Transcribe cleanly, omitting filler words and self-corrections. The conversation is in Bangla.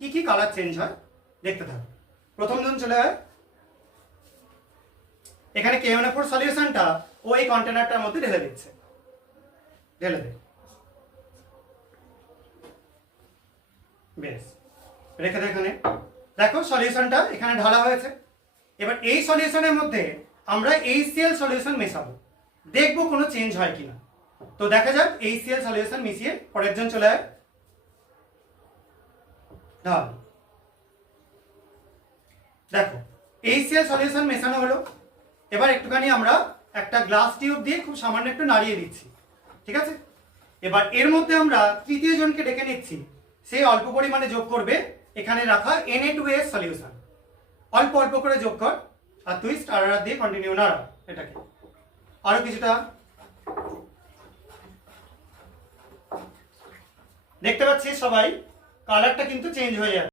কি কি কালার চেঞ্জ হয় দেখতে থাকো। প্রথম জন চলে হয়, এখানে KNO4 সলিউশনটা ও এই কন্টেনারটার মধ্যে ঢেলে দিচ্ছে, ঢেলে দে, বেশ রেখে দে। এখানে দেখো সলিউশনটা এখানে ঢালা হয়েছে। এবার এই সলিউশনের মধ্যে আমরা HCl সলিউশন মেশাবো, দেখবো কোনো চেঞ্জ হয় কিনা। তো দেখা যাক HCl সলিউশন মিশিয়ে পরের জন চলে আয়, ঢাল। দেখো HCl সলিউশন মেশানো হলো। এবার একটুখানি আমরা একটা গ্লাস টিউব দিয়ে খুব সামান্য একটু নাড়িয়ে দিচ্ছি, ঠিক আছে। এবার এর মধ্যে আমরা তৃতীয় জনকে ডেকে নিচ্ছি, সে অল্প পরিমাণে যোগ করবে এখানে রাখা Na2S সলিউশন। অল্প অল্প করে যোগ কর, আর তুই স্টারার দিয়ে কন্টিনিউ নাড়া এটাকে আরো কিছুটা। দেখতে পাচ্ছিস সবাই কালারটা কিন্তু চেঞ্জ হয়ে যাবে।